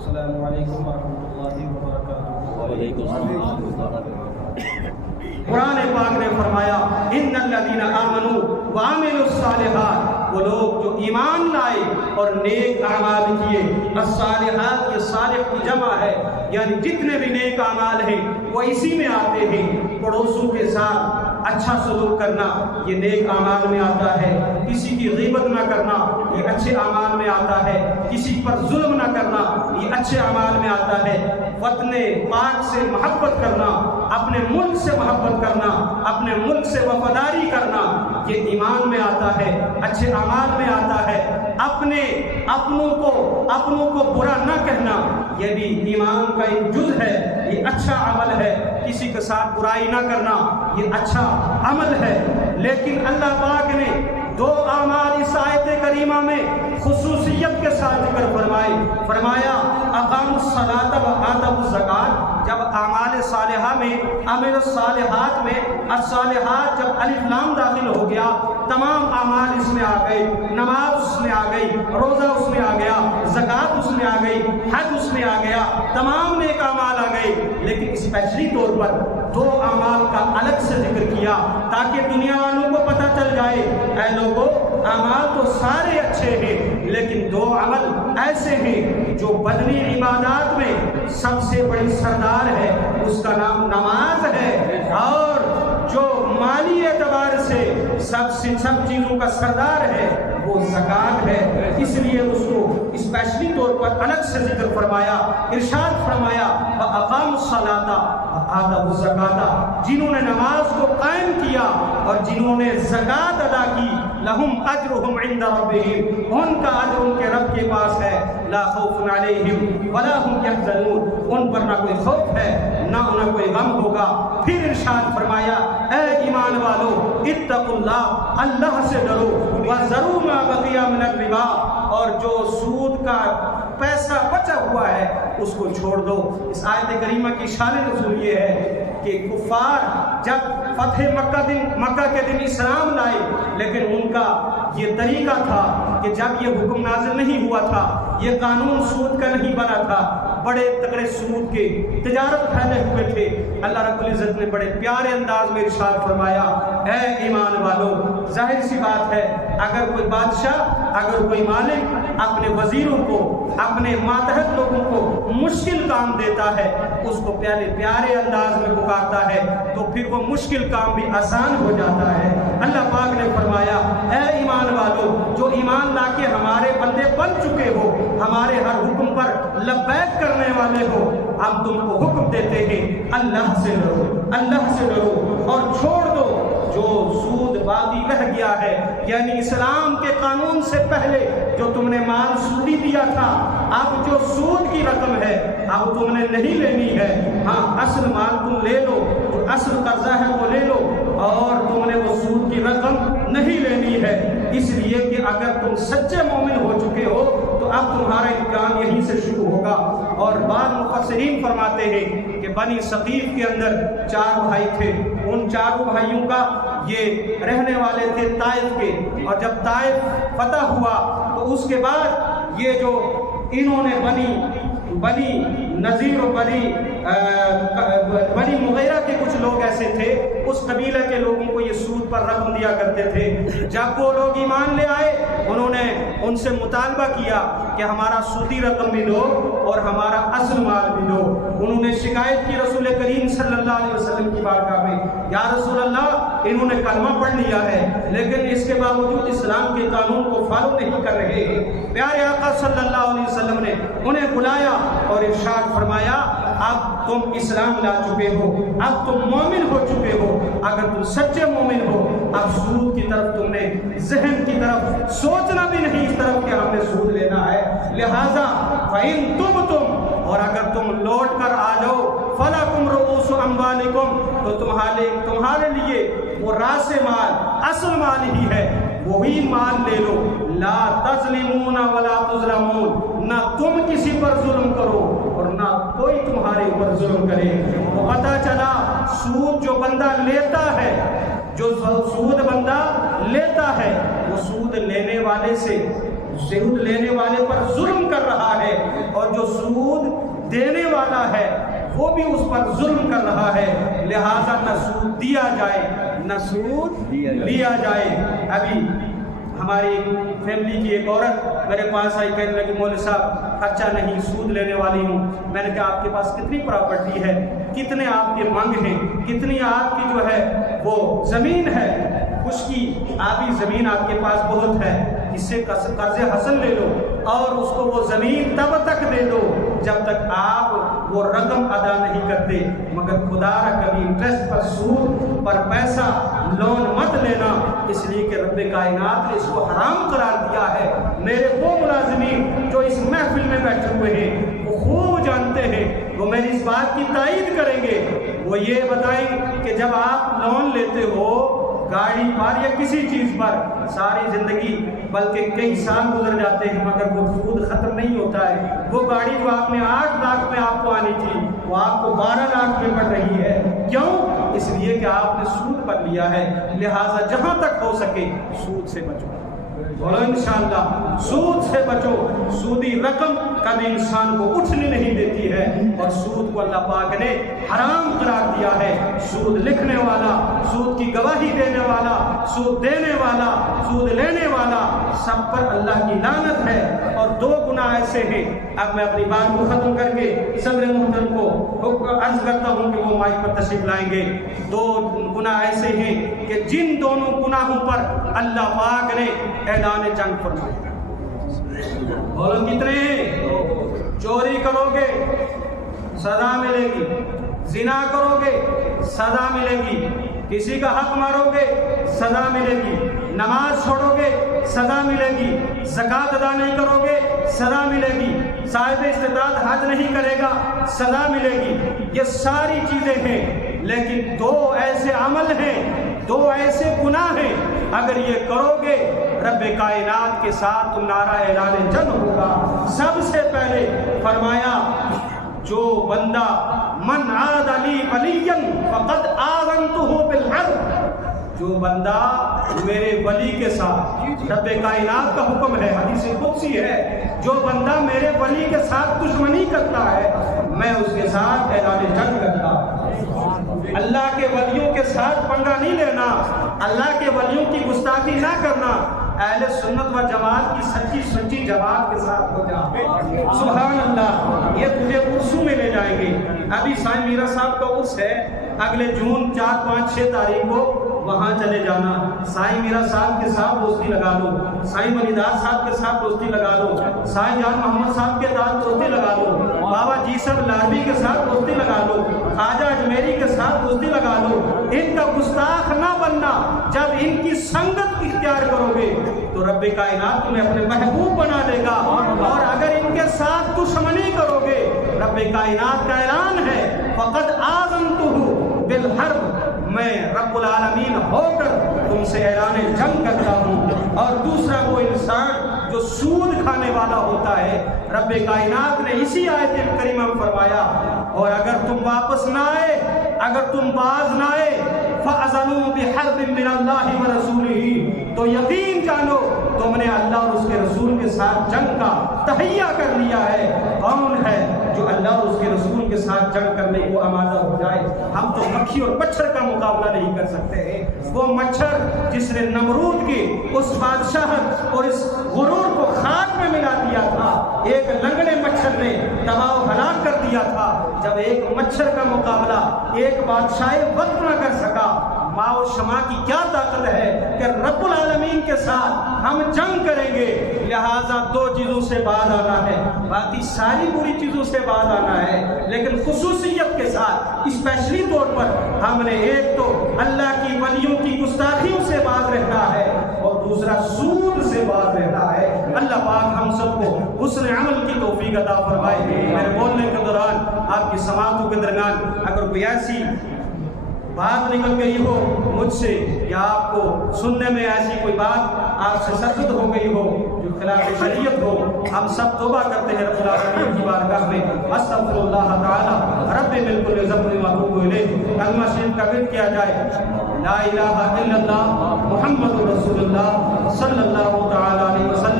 السلام علیکم ورحمۃ اللہ وبرکاتہ۔ وعلیکم السلام۔ قرآن پاک نے فرمایا ان الذین آمنوا وعملوا الصالحات، وہ لوگ جو ایمان لائے اور نیک اعمال کیے۔ الصالحات، یہ صالح کی جمع ہے، یعنی جتنے بھی نیک اعمال ہیں وہ اسی میں آتے ہیں۔ پڑوسوں کے ساتھ اچھا سلوک کرنا یہ نیک اعمال میں آتا ہے، کسی کی غیبت نہ کرنا یہ اچھے اعمال میں آتا ہے، کسی پر ظلم نہ کرنا یہ اچھے اعمال میں آتا ہے، وطن پاک سے محبت کرنا، اپنے ملک سے محبت کرنا، اپنے ملک سے وفاداری کرنا یہ ایمان میں آتا ہے، اچھے اعمال میں آتا ہے۔ اپنوں کو برا نہ کہنا یہ بھی ایمان کا ایک جز ہے، یہ اچھا عمل ہے۔ کسی کے ساتھ برائی نہ کرنا یہ اچھا عمل ہے۔ لیکن اللہ پاک نے دو اعمال اس آیت کریمہ میں خصوصیت کے ساتھ ذکر فرمایا اقاموا الصلاۃ وآتوا الزکوٰۃ۔ جب اعمال صالحہ میں عمل الصالحات میں الصالحات جب الف لام داخل ہو گیا، تمام اعمال اس میں آ گئے، نماز اس میں آ گئی، روزہ اس میں آ گیا، زکوٰۃ اس میں آ گئی، حج اس میں آ گیا، تمام نیک اعمال آ گئے۔ لیکن اسپیشلی طور پر دو اعمال کا الگ سے ذکر کیا تاکہ دنیا والوں کو پتہ چل جائے اے لوگوں، اعمال تو سارے اچھے ہیں لیکن دو عمل ایسے ہیں جو بدنی عبادات میں سب سے بڑی سردار ہے، اس کا نام نماز ہے، اور جو مالی اعتبار سے سب چیزوں کا سردار ہے وہ زکوٰۃ ہے۔ اس لیے اس کو اسپیشلی طور پر الگ سے ذکر فرمایا، ارشاد فرمایا وَأَقَامُوا الصَّلَاةَ وَآتَوُا الزَّكَاةَ، جنہوں نے نماز کو قائم کیا اور جنہوں نے زکوٰۃ ادا کی، لَهُمْ أَجْرُهُمْ عِنْدَ رَبِّهِمْ، ان کا اجر ان کے رب کے پاس ہے، لا خوف علیہم ولا هم يحزنون، ان پر نہ کوئی خوف ہے نہ انہیں کوئی غم ہوگا۔ پھر ارشاد فرمایا اے ایمان والو اتقوا اللہ، اللہ سے ڈرو، وَذَرُوا مَا بَقِيَ مِنَ الرِّبَا، اور جو سود کا پیسہ بچا ہوا ہے اس کو چھوڑ دو۔ اس آیت کریمہ کی شان نزول یہ ہے کہ کفار جب فتح مکہ کے دن اسلام لائے، لیکن ان کا یہ طریقہ تھا کہ جب یہ حکم نازل نہیں ہوا تھا، یہ قانون سود کا نہیں بنا تھا، بڑے تگڑے سود کے تجارت پھیلے ہوئے تھے۔ اللہ رب العزت نے بڑے پیارے انداز میں ارشاد فرمایا اے ایمان والو، ظاہر سی بات ہے اگر کوئی بادشاہ، اگر کوئی مالک اپنے وزیروں کو، اپنے ماتحت لوگوں کو مشکل کام دیتا ہے، اس کو پیارے انداز میں پکارتا ہے تو پھر وہ مشکل کام بھی آسان ہو جاتا ہے۔ اللہ پاک نے فرمایا اے ایمان والو، جو ایمان لا کے ہمارے بندے بن چکے ہو، ہمارے ہر حکم پر لبیک کرنے والے ہو، ہم تم کو حکم دیتے ہیں اللہ سے ڈرو، اللہ سے ڈرو اور چھوڑ دو جو سود باقی رہ گیا ہے، یعنی اسلام کے قانون سے پہلے جو تم نے مال سودی دیا تھا، اب جو سود کی رقم ہے اب تم نے نہیں لینی ہے۔ ہاں اصل مال تم لے لو، جو اصل قرضہ ہے وہ لے لو، اور تم نے وہ سود کی رقم نہیں لینی ہے۔ اس لیے کہ اگر تم سچے مومن ہو چکے ہو تو اب تمہارا امتحان یہیں سے شروع ہوگا۔ اور بعض مفسرین فرماتے ہیں کہ بنی ثقیف کے اندر 4 بھائی تھے، ان 4 بھائیوں کا یہ رہنے والے تھے طائف کے، اور جب طائف فتح ہوا تو اس کے بعد یہ جو انہوں نے بنی نذیر و بنی مغیرہ کے کچھ لوگ ایسے تھے، اس قبیلہ کے لوگوں کو یہ سود پر رقم دیا کرتے تھے۔ جب وہ لوگ ایمان لے آئے انہوں نے ان سے مطالبہ کیا کہ ہمارا سودی رقم بھی دو اور ہمارا اصل مال بھی دو۔ انہوں نے شکایت کی رسول کریم صلی اللہ علیہ وسلم کی بارگاہ میں، یا رسول اللہ انہوں نے کلمہ پڑھ لیا ہے لیکن اس کے باوجود اسلام کے قانون کو فالو نہیں کر رہے ہیں۔ پیارے آقا صلی اللہ علیہ وسلم نے انہیں بلایا اور ارشاد فرمایا اب تم اسلام لا چکے ہو، اب تم مومن ہو چکے ہو، اگر تم سچے مومن ہو اب سود کی طرف تم نے ذہن کی طرف سوچنا بھی نہیں اس طرف کہ ہم نے سود لینا ہے، لہذا فَإِن تُبْتُمْ، اور اگر تم لوٹ کر آ جاؤ فَلَكُمْ رُؤُوسُ أَمْوَالِكُمْ، تو تمہارے لیے وہ راس مال اصل مال ہی ہے، وہی مال لے لو، لا تظلمون ولا تظلمون، نہ تم کسی پر ظلم کرو اور نہ کوئی تمہارے اوپر ظلم کرے۔ تو پتہ چلا سود جو بندہ لیتا ہے، جو سود بندہ لیتا ہے وہ سود لینے والے پر ظلم کر رہا ہے، اور جو سود دینے والا ہے وہ بھی اس پر ظلم کر رہا ہے، لہذا نہ سود دیا جائے نہ سود لیا جائے۔ ابھی ہماری فیملی کی ایک عورت میرے پاس آئی، کہنے لگی مولوی صاحب خرچہ نہیں، سود لینے والی ہوں۔ میں نے کہا آپ کے پاس کتنی پراپرٹی ہے، کتنے آپ کے منگ ہیں، کتنی آپ کی جو ہے وہ زمین ہے؟ اس کی آبی زمین آپ کے پاس بہت ہے، اس سے قرض حاصل لے لو اور اس کو وہ زمین تب تک دے دو جب تک آپ وہ رقم ادا نہیں کرتے، مگر خدا را کبھی انٹرسٹ پر، سود پر پیسہ لون مت لینا، اس لیے کہ رب کائنات نے اس کو حرام قرار دیا ہے۔ میرے وہ ملازمین جو اس محفل میں بیٹھے ہوئے ہیں وہ خوب جانتے ہیں، وہ میری اس بات کی تائید کریں گے، وہ یہ بتائیں کہ جب آپ لون لیتے ہو گاڑی پر یا کسی چیز پر، ساری زندگی بلکہ کئی سال گزر جاتے ہیں مگر وہ سود ختم نہیں ہوتا ہے۔ وہ گاڑی جو آپ نے 8 لاکھ میں آپ کو آنی تھی وہ آپ کو 12 لاکھ میں پڑ رہی ہے، کیوں؟ اس لیے کہ آپ نے سود پر لیا ہے۔ لہٰذا جہاں تک ہو سکے سود سے بچو، بولو انشاءاللہ سود سے بچو۔ سودی رقم کبھی انسان کو اٹھنے نہیں دیتی ہے، اور سود کو اللہ پاک نے حرام قرار دیا ہے۔ سود لکھنے والا، سود کی گواہی دینے والا، سود دینے والا، سود لینے والا، سب پر اللہ کی لعنت ہے۔ اور 2 گناہ ایسے ہیں، اب میں اپنی بات کو ختم کر کے صدر محترم کو عرض کرتا ہوں کہ وہ مائک پر تشریف لائیں گے۔ 2 گناہ ایسے ہیں کہ جن دونوں گناہوں پر اللہ پاک نے اعلان جنگ فرمایا۔ بولو کتنے ہیں؟ چوری کرو گے سزا ملے گی، زنا کرو گے سزا ملے گی، کسی کا حق مارو گے سزا ملے گی، نماز چھوڑو گے سزا ملے گی، زکوٰۃ ادا نہیں کرو گے سزا ملے گی، صاحب استطاعت حج نہیں کرے گا سزا ملے گی۔ یہ ساری چیزیں ہیں، لیکن 2 ایسے عمل ہیں، 2 ایسے گناہ ہیں، اگر یہ کرو گے رب کائنات کے ساتھ تمہارا اعلان جنگ ہوگا۔ سب سے پہلے فرمایا جو بندہ من عاد لی ولیا فقد آذنتہ بالحرب، جو بندہ میرے ولی کے ساتھ، رب کائنات کا حکم ہے، حدیث قدسی ہے، جو بندہ میرے ولی کے ساتھ دشمنی کرتا ہے میں اس کے ساتھ اعلان جنگ کرتا ہوں۔ اللہ کے ولیوں کے ساتھ پنگا نہیں لینا، اللہ کے ولیوں کی گستاخی نہ کرنا، اہل سنت و جماعت کی سچی جماعت کے ساتھ ہو جا۔ سبحان اللہ، یہ تجھے عرسوں میں لے جائیں گے۔ ابھی سائیں میرا صاحب کا عرس ہے، اگلے جون 4، 5، 6 تاریخ کو وہاں چلے جانا۔ سائیں میرا صاحب کے ساتھ دوستی لگا لو، سائیں ولیدار صاحب کے ساتھ دوستی لگا لو، سائیں جان محمد صاحب کے ساتھ دوستی لگا لو، بابا جی صاحب لاروی کے ساتھ دوستی لگا لو، خواجہ اجمیری کے ساتھ دوستی لگا لو۔ ان کا گستاخ نہ بننا، جب ان کی سنگت اختیار کرو گے تو رب کائنات تمہیں اپنے محبوب بنا دے گا، اور اگر ان کے ساتھ دشمنی کرو گے رب کائنات کا اعلان ہے فقد آذنتہ بالحرب، میں رب العالمین ہو کر تم سے اعلان جنگ کرتا ہوں۔ اور دوسرا وہ انسان جو سود کھانے والا ہوتا ہے، رب کائنات نے اسی آیت کریمہ میں فرمایا اور اگر تم واپس نہ آئے، اگر تم باز نہ آئے فَأَذَنُوا بِحَرْبٍ مِّنَ اللَّهِ وَرَسُولِهِ، تو یقین جانو تم نے اللہ اور اس کے رسول کے ساتھ جنگ کا تہیہ کر لیا ہے۔ کون ہے جو اللہ اور اس کے رسول کے ساتھ جنگ کرنے کو آمادہ ہو جائے؟ ہم تو مکھی اور مچھر کا مقابلہ نہیں کر سکتے ہیں۔ وہ مچھر جس نے نمرود کی اس بادشاہت اور اس غرور کو خاک میں ملا دیا تھا، ایک لنگڑے مچھر نے تباہ و ہلاک کر دیا تھا۔ جب ایک مچھر کا مقابلہ ایک بادشاہ وقت نہ کر سکا، ماں و شمع کی کیا طاقت ہے کہ رب العالمین کے ساتھ ہم جنگ کریں گے۔ لہٰذا 2 چیزوں سے باز آنا ہے، باقی ساری بری چیزوں سے باز آنا ہے، لیکن خصوصیت کے ساتھ اسپیشلی طور پر ہم نے ایک تو اللہ کی ولیوں کی گستاخیوں سے باز رہنا ہے اور دوسرا سود سے باز رہنا ہے۔ اللہ پاک ہم سب کو حسن عمل کی توفیق عطا فرمائے۔ میرے بولنے کے دوران آپ کی سماعتوں کے درمیان اگر کوئی ایسی بات نکل گئی ہو مجھ سے یا آپ کو سننے میں ایسی کوئی بات آپ سے سرزد ہو گئی ہو جو خلاف شریعت ہو، ہم سب توبہ کرتے ہیں رب العالمین کی بارگاہ میں، استغفر اللہ تعالی رب من کل ذنب و اتوب الیہ۔ کلمہ شریف کا ورد کیا جائے، لا الہ الا اللہ محمد رسول اللہ صلی اللہ تعالی علیہ وسلم۔